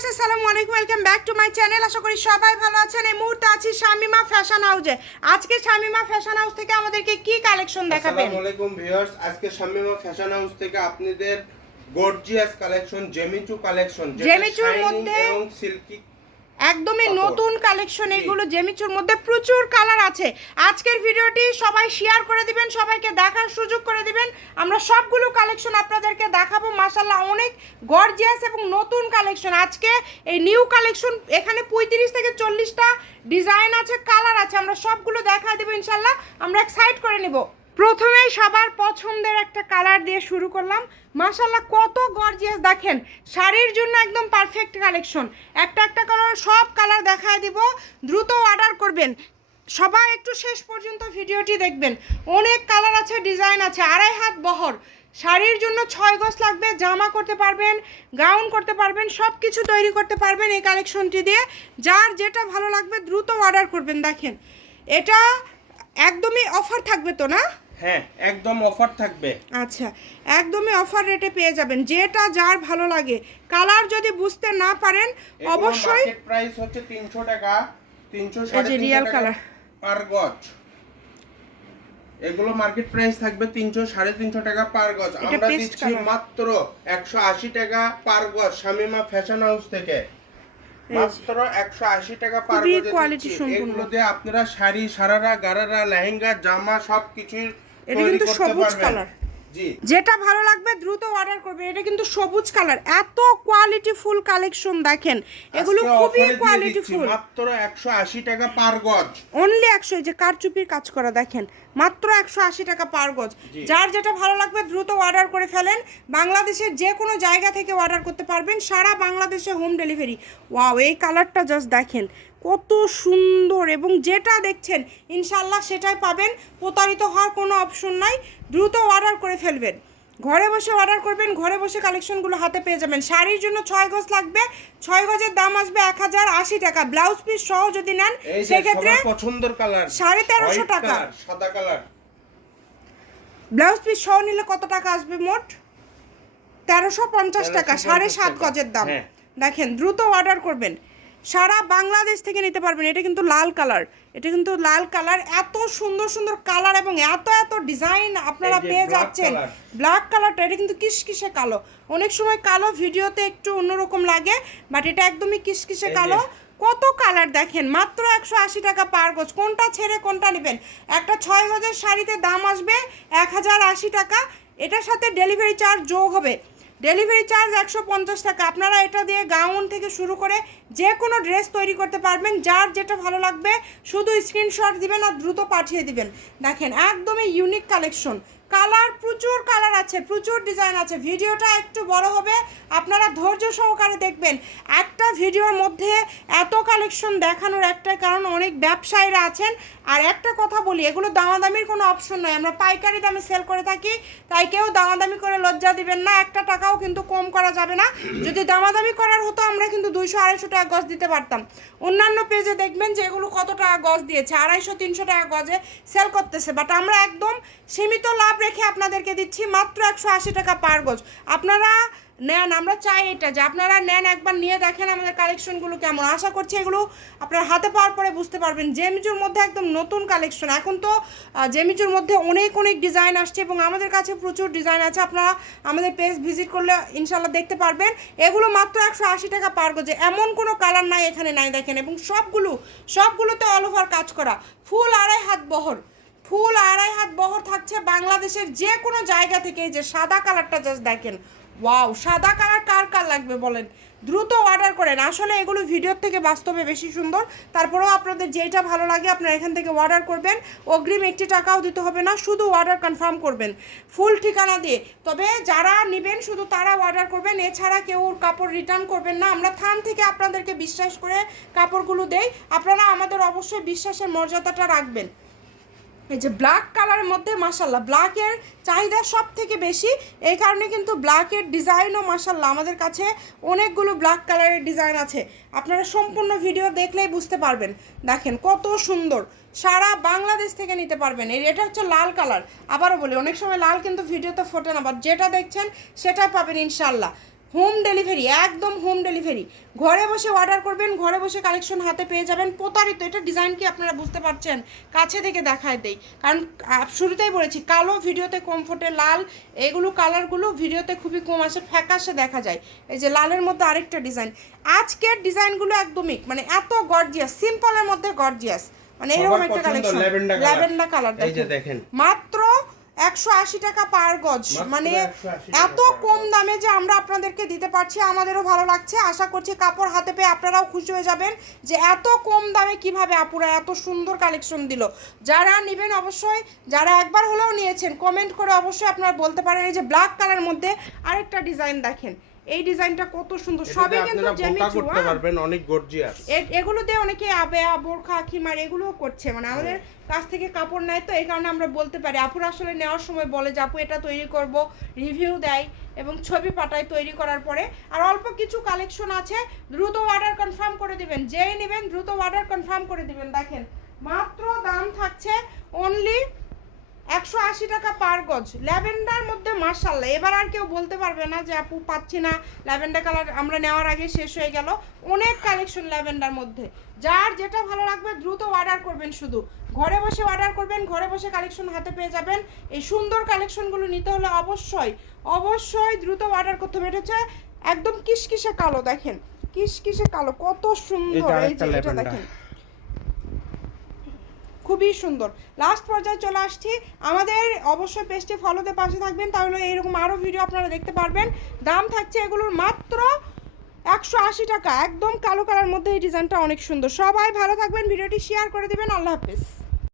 Viewers আসসালামু আলাইকুম welcome back to my channel আশা করি সবাই ভালো আছেন। এই মুহূর্তে আছি শামিমা ফ্যাশন হাউসে আজকে শামিমা ফ্যাশন হাউস থেকে আমাদেরকে কি কালেকশন দেখাবেন? আসসালামু আলাইকুম ভিউয়ার্স। আজকে শামিমা ফ্যাশন হাউস থেকে আপনাদের gorgeous collection Jimmy Choo collection জেমিচুর মধ্যে- এবং সিল্কি একদমই নতুন কালেকশন। এগুলো জেমিচুর মধ্যে প্রচুর কালার আছে। আজকের ভিডিওটি সবাই শেয়ার করে দিবেন সবাইকে দেখার সুযোগ করে দিবেন। আমরা সবগুলো কালেকশন আপনাদেরকে দেখাবো। মাসাল্লাহ অনেক গর্জিয়াস এবং নতুন কালেকশন আজকে এই নিউ কালেকশন এখানে পঁয়ত্রিশ থেকে চল্লিশটা ডিজাইন আছে কালার আছে। আমরা সবগুলো দেখা দেবো ইনশাল্লাহ আমরা এক সাইড করে নেব। প্রথমেই সবার পছন্দের একটা কালার দিয়ে শুরু করলাম। মাশাল্লাহ কত গর্জিয়াস দেখেন, শাড়ির জন্য একদম পারফেক্ট কালেকশন একটা একটা কালার সব কালার দেখায় দিব। দ্রুত অর্ডার করবেন। সবাই একটু শেষ পর্যন্ত ভিডিওটি দেখবেন। অনেক কালার আছে ডিজাইন আছে, আড়াই হাত বহর। শাড়ির জন্য ছয় গজ লাগবে, জামা করতে পারবেন গাউন করতে পারবেন সব কিছু তৈরি করতে পারবেন এই কালেকশনটি দিয়ে। যার যেটা ভালো লাগবে, দ্রুত অর্ডার করবেন। দেখেন, এটা একদমই অফার থাকবে তো না? হ্যাঁ একদম অফার থাকবে। আচ্ছা একদমই অফার রেটে পেয়ে যাবেন। যেটা যার ভালো লাগে। কালার যদি বুঝতে না পারেন অবশ্যই প্রাইস হচ্ছে 300 টাকা 300 এই যে টাকা color। পার গজ। এগুলো মার্কেট প্রাইস থাকবে 300 350 টাকা পার গজ। আমরা দিচ্ছি মাত্র 180 টাকা পার গজ শামিমা ফ্যাশন হাউস থেকে। মাত্র 180 টাকা পার গজে। এগুলো দিয়ে আপনারা শাড়ি সারারা গারারা লেহেঙ্গা জামা সবকিছু এটা কিন্তু সবুজ কালার। যেটা ভালো লাগবে দ্রুত অর্ডার করবে এটা কিন্তু সবুজ কালার। এত কোয়ালিটি ফুল কালেকশন দেখেন। এগুলো খুবই কোয়ালিটি ফুল মাত্র 180 টাকা পার গজ। অনলি একশো এই যে কারচুপির কাজ করা দেখেন। মাত্র একশো আশি টাকা পার গজ। যার যেটা ভালো লাগবে দ্রুত অর্ডার করে ফেলেন। বাংলাদেশের যে কোনো জায়গা থেকে অর্ডার করতে পারবেন। সারা বাংলাদেশে হোম ডেলিভারি ওয়াও এই কালারটা জাস্ট দেখেন। কত সুন্দর এবং যেটা দেখছেন ইনশাল্লাহ সেটাই পাবেন। প্রতারিত হওয়ার কোনো অপশন নাই। দ্রুত অর্ডার করে ফেলবেন। ঘরে বসে অর্ডার করবেন ঘরে বসে কালেকশনগুলো হাতে পেয়ে যাবেন। শাড়ির জন্য ছয় গজ লাগবে। ছয় গজের দাম আসবে এক হাজার আশি টাকা। ব্লাউজ পিস সহ যদি নেন সেক্ষেত্রে পছন্দের কালার সাড়ে তেরোশো টাকা। সাদা কালার ব্লাউজ পিস সহ নিলে কত টাকা আসবে মোট? তেরোশো পঞ্চাশ টাকা সাড়ে সাত গজের দাম। হ্যাঁ। দেখেন দ্রুত অর্ডার করবেন। সারা বাংলাদেশ থেকে নিতে পারবেন। এটা কিন্তু লাল কালার। এটা কিন্তু লাল কালার। এত সুন্দর সুন্দর কালার এবং এত এত ডিজাইন আপনারা পেয়ে যাচ্ছেন। ব্ল্যাক কালারটা এটা কিন্তু কিসকিসে কালো। অনেক সময় কালো ভিডিওতে একটু অন্যরকম লাগে বাট এটা একদমই কিসকিসে কালো। কত কালার দেখেন মাত্র একশো আশি টাকা পার গজ। কোনটা ছেড়ে কোনটা নেবেন? একটা ছয় গজের শাড়িতে দাম আসবে এক হাজার আশি টাকা। এটার সাথে ডেলিভারি চার্জ যোগ হবে। ডেলিভারি চার্জ একশো পঞ্চাশ টাকা। আপনারা এটা দিয়ে গাউন থেকে শুরু করে যে কোনো ড্রেস তৈরি করতে পারবেন, যার যেটা ভালো লাগবে, শুধু স্ক্রিনশট দিবেন আর দ্রুত পাঠিয়ে দিবেন। দেখেন, একদমই ইউনিক কালেকশন কালার, প্রচুর কালার আছে, প্রচুর ডিজাইন আছে। ভিডিওটা একটু বড় হবে, আপনারা ধৈর্য সহকারে দেখবেন। একটা ভিডিওর মধ্যে এত কালেকশন দেখানোর একটা কারণ, অনেক ব্যবসায়ীরা আছেন। আর একটা কথা বলি, এগুলো দামাদামির কোনো অপশন নয়। আমরা পাইকারি দামে সেল করে থাকি, তাই কেউ দামাদামি করে লজ্জা দিবেন না। একটা টাকাও কিন্তু কম করা যাবে না। যদি দামাদামি করার হতো, আমরা কিন্তু দুইশো, আড়াইশো টাকা গজ দিতে পারতাম। অন্যান্য পেজে দেখবেন যে এগুলো কত টাকা গজ দিয়েছে, আড়াইশো, তিনশো টাকা গজে সেল করতেছে। বাট আমরা একদম সীমিত লাভ রেখে আপনাদেরকে দিচ্ছি মাত্র একশো আশি টাকা পার গজ আপনারা নেন, আমরা চাই এটা যে আপনারা নেন, একবার নিয়ে দেখেন আমাদের কালেকশনগুলো কেমন। আশা করছি এগুলো আপনার হাতে পাওয়ার পরে বুঝতে পারবেন। জেমিচুর মধ্যে একদম নতুন কালেকশন। এখন তো জেমিচুর মধ্যে অনেক অনেক ডিজাইন আসছে এবং আমাদের কাছে প্রচুর ডিজাইন আছে। আপনারা আমাদের পেজ ভিজিট করলে ইনশাল্লাহ দেখতে পারবেন। এগুলো মাত্র একশো আশি টাকা পার গজে এমন কোনো কালার নাই এখানে নাই দেখেন এবং সবগুলো, সবগুলোতে অল ওভার কাজ করা। ফুল আড়াই হাত বহর। ফুল আড়াই হাত বহর থাকছে বাংলাদেশের যে কোনো জায়গা থেকে এই যে সাদা কালারটা জাস্ট দেখেন। ওয়াও সাদা কালার কার কার লাগবে বলেন? দ্রুত অর্ডার করেন। আসলে এগুলো ভিডিওর থেকে বাস্তবে বেশি সুন্দর। তারপরেও আপনাদের যেটা ভালো লাগে, আপনারা এখান থেকে অর্ডার করবেন। অগ্রিম একটি টাকাও দিতে হবে না, শুধু অর্ডার কনফার্ম করবেন। ফুল ঠিকানা দিয়ে। তবে যারা নেবেন, শুধু তারা অর্ডার করবেন। এছাড়া কেউ কাপড় রিটার্ন করবেন না। আমরা থান থেকে আপনাদেরকে বিশ্বাস করে কাপড়গুলো দেই। আপনারা আমাদের অবশ্যই বিশ্বাসের মর্যাদাটা রাখবেন। এই যে ব্ল্যাক কালারের মধ্যে মাসাল্লাহ ব্ল্যাকের চাহিদা সব থেকে বেশি। এই কারণে কিন্তু ব্ল্যাকের ডিজাইনও মাসাল্লাহ আমাদের কাছে অনেকগুলো ব্ল্যাক কালারের ডিজাইন আছে। আপনারা সম্পূর্ণ ভিডিও দেখলেই বুঝতে পারবেন। দেখেন, কত সুন্দর। সারা বাংলাদেশ থেকে নিতে পারবেন। এর এটা হচ্ছে লাল কালার আবারও বলি, অনেক সময় লাল কিন্তু ভিডিওতে ফোটে না বাট যেটা দেখছেন, সেটাই পাবেন ইনশাল্লাহ হোম ডেলিভারি একদম হোম ডেলিভারি। ঘরে বসে অর্ডার করবেন ঘরে বসে কালেকশন হাতে পেয়ে যাবেন। প্রতারিত এটা ডিজাইন কি আপনারা বুঝতে পারছেন? কাছে থেকে দেখায় দেই। কারণ শুরুতেই বলেছি কালো ভিডিওতে কমফোর্টে লাল এগুলো কালারগুলো ভিডিওতে খুবই কম আসে ফ্যাকাশে দেখা যায়। এই যে লালের মধ্যে আরেকটা ডিজাইন আজকের ডিজাইনগুলো একদমই মানে এত গর্জিয়াস সিম্পলের মধ্যে গর্জিয়াস মানে এরকম একটা কালেকশন ল্যাভেন্ডার কালার দেখেন। মাত্র একশো আশি টাকা পার গজ। মানে এত কম দামে যে আমরা আপনাদেরকে দিতে পারছি আমাদেরও ভালো লাগছে। আশা করছি কাপড় হাতে পেয়ে আপনারাও খুশি হয়ে যাবেন যে এত কম দামে কীভাবে আপুরা এত সুন্দর কালেকশন দিল। যারা নেবেন অবশ্যই যারা একবার হলেও নিয়েছেন কমেন্ট করে অবশ্যই আপনারা বলতে পারেন এই যে ব্ল্যাক কালার মধ্যে আরেকটা ডিজাইন দেখেন। এই ডিজাইনটা কত সুন্দর। সবই কিন্তু জ্যামিতি করতে পারবেন অনেক গর্জিয়াস। এগুলো দিয়ে অনেকে আবেয়া বোরখা খিমার এগুলোও করছে। মানে আমাদের কাছ থেকে কাপড় নেয় তো এই কারণে আমরা বলতে পারি আপুরা আসলে নেওয়ার সময় বলে যে আপু এটা তৈরি করব। রিভিউ দেয় এবং ছবি পাঠায় তৈরি করার পরে। আর অল্প কিছু কালেকশন আছে দ্রুত অর্ডার কনফার্ম করে দিবেন। যেই নেবেন দ্রুত অর্ডার কনফার্ম করে দিবেন। দেখেন মাত্র দাম থাকছে অনলি একশো আশি টাকা পার গজ। ল্যাভেন্ডার মধ্যে মার্শাল্লাহ এবার আর কেউ বলতে পারবে না যে আপু পাচ্ছি না। ল্যাভেন্ডার কালার আমরা নেওয়ার আগে শেষ হয়ে গেল। অনেক কালেকশন ল্যাভেন্ডার মধ্যে। যার যেটা ভালো লাগবে দ্রুত অর্ডার করবেন শুধু। ঘরে বসে অর্ডার করবেন ঘরে বসে কালেকশন হাতে পেয়ে যাবেন। এই সুন্দর কালেকশনগুলো নিতে হলে অবশ্যই অবশ্যই দ্রুত অর্ডার করতে হবে। এটা হচ্ছে একদম কিসকিসে কালো দেখেন। কিসকিসে কালো কত সুন্দর। এই যে এটা দেখেন। খুবই সুন্দর। লাস্ট পর্যায়ে চলে আসছি। আমাদের অবশ্যই পেজটি ফলোতে পাশে থাকবেন, তাহলে এরকম আরও ভিডিও আপনারা দেখতে পারবেন। দাম থাকছে এগুলোর মাত্র একশো আশি টাকা। একদম কালো কালার মধ্যে এই ডিজাইনটা অনেক সুন্দর। সবাই ভালো থাকবেন ভিডিওটি শেয়ার করে দেবেন। আল্লাহ হাফেজ।